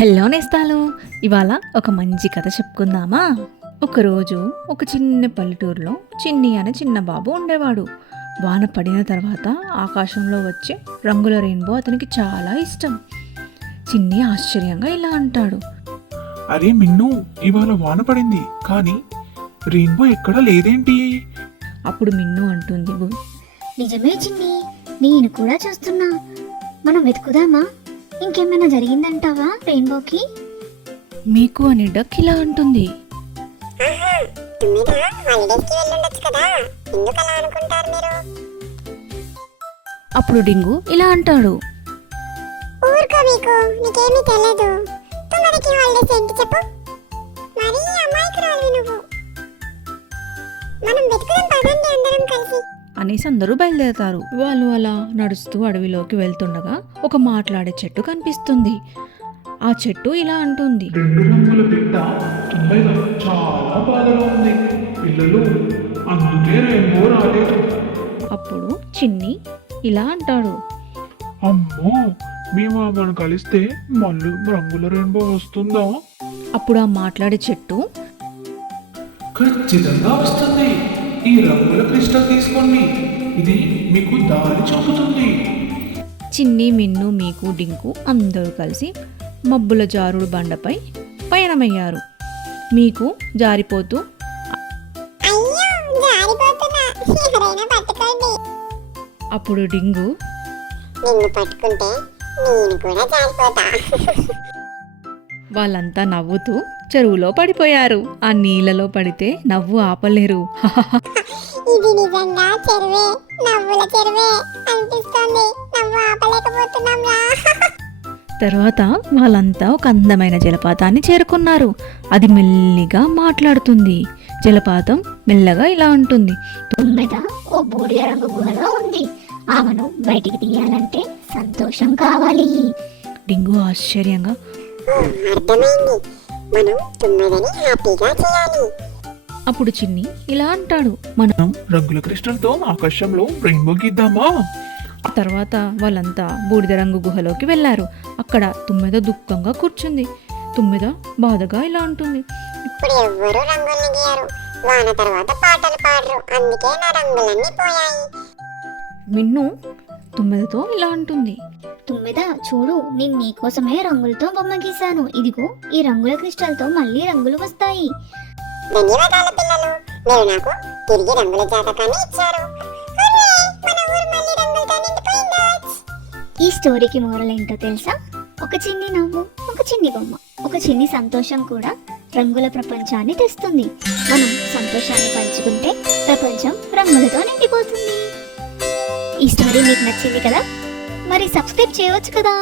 Hello నేస్తాలు, ఇవాళ ఒక మంచి కథ చెప్పుకుందామా. ఒకరోజు ఒక చిన్న పల్లెటూరులో చిన్ని అనే చిన్న బాబు ఉండేవాడు. వాన పడిన తర్వాత ఆకాశంలో వచ్చే రంగుల రెయిన్బో అతనికి చాలా ఇష్టం. చిన్ని ఆశ్చర్యంగా ఇలా అంటాడు, అరే మిన్ను, ఇవాళ వాన పడింది కానీ రెయిన్బో ఎక్కడా లేదేంటి? అప్పుడు మిన్ను అంటుంది, నిజమే చిన్ని, నేను కూడా చూస్తున్నా. మనం వెతుకుదామా? ఇంకేమైనా జరిగిందంటావా రెయిన్బోకి? మీకు అని డక్ ఇలా అంటుంది. అప్పుడు డింగు ఇలా అంటాడు, ఊరుకో మీకు, నీకేమీ తెలియదు. తొమ్మిదికి హాలిడేస్ ఏంటి చెప్పు. మరి అమాయకురాలు నువ్వు. మనం వెతుకుదాం పదండి అందరం కలిసి అనేసి అందరూ బయలుదేరతారు. వాళ్ళు అలా నడుస్తూ అడవిలోకి వెళ్తుండగా ఒక మాట్లాడే చెట్టు కనిపిస్తుంది. ఆ చెట్టు ఇలా అంటుంది, రెండు రంగుల బిడ్డ తొంభైగా చాలా బాధలో ఉంది పిల్లలు, అందుకే రెయిన్బో రాలేదు. అప్పుడు చిన్ని ఇలా అంటాడు, అమ్మో, మేము మనం కలిస్తే మళ్ళీ రంగుల రెయిన్బో వస్తుందా? అప్పుడు ఆ మాట్లాడే చెట్టు, ఖచ్చితంగా వస్తుంది. ఈ రంగుల క్రిస్టల్ తీసుకోండి, ఇది మీకు దారి చూపుతుంది. చిన్ని, మిన్ను, మీకు, డింకు అందరూ కలిసి మబ్బుల జారుడు బండపై పయనమయ్యారు. మీకు జారిపోతూ, అయ్యో జారిపోతున్నా, ఎవరైనా పట్టుకోండి. అప్పుడు డింగు, నిన్ను పట్టుకుంటే నేను కూడా జారిపోతా. వాళ్ళంతా నవ్వుతూ చెరువులో పడిపోయారు. ఆ నీళ్ళలో పడితే నవ్వు ఆపలేరు. ఇది నిజంగా చెరువే, నవ్వుల చెరువే అనిపిస్తుంది. నవ్వు ఆపలేకపోతున్నాం రా. తర్వాత వాళ్ళంతా ఒక అందమైన జలపాతాన్ని చేరుకున్నారు. అది మెల్లిగా మాట్లాడుతుంది. జలపాతం మెల్లగా ఇలా ఉంటుంది, తుమ్మెద ఓ బూడిద రంగు గుహలో ఉంది. ఆమెను బయటికి తీయాలంటే సంతోషం కావాలి. డింగు ఆశ్చర్యంగా, అర్థమైంది, మనం తుమ్మెదని హ్యాపీగా చేయాలి. అప్పుడు చిన్ని ఇలా అంటాడు, మనం రంగుల క్రిస్టల్తో ఆకాశంలో రెయిన్బో గీద్దామా? ఆ తర్వాత వాళ్ళంతా బూడిద రంగు గుహలోకి వెళ్లారు. అక్కడ తుమ్మెద దుఃఖంగా కూర్చుంది. తుమ్మెద బాధగా ఇలా అంటుంది, ఇప్పుడు ఎవ్వరూ రంగుల్ని గీయరు. వాన తర్వాత పాటలు పాడరు, అందుకే నా రంగులన్నీ పోయాయి. మిన్ను తుమ్మెదతో ఇలా అంటుంది, తుమ్మెద చూడు, నేను నీకోసమే రంగులతో బొమ్మ గీశాను. ఇదిగో ఈ రంగుల క్రిస్టల్తో మళ్ళీ రంగులు వస్తాయి. ధన్యవాదాలు పిల్లలు, మీరు నాకు తిరిగి రంగుల జాతకాన్ని ఇచ్చారు. హుర్రే, మన ఊరు మళ్ళీ రంగులతో నిండిపోయిందా? ఈ స్టోరీకి మోరల్ ఏంటో తెలుసా? ఒక చిన్ని నవ్వు, ఒక చిన్ని బొమ్మ, ఒక చిన్ని సంతోషం కూడా రంగుల ప్రపంచాన్ని తెస్తుంది. మనం సంతోషాన్ని పంచుకుంటే ప్రపంచం రంగులతో నిండిపోతుంది. ఈ స్టోరీ మీకు నచ్చింది కదా? మరి సబ్స్క్రైబ్ చేయవచ్చు కదా.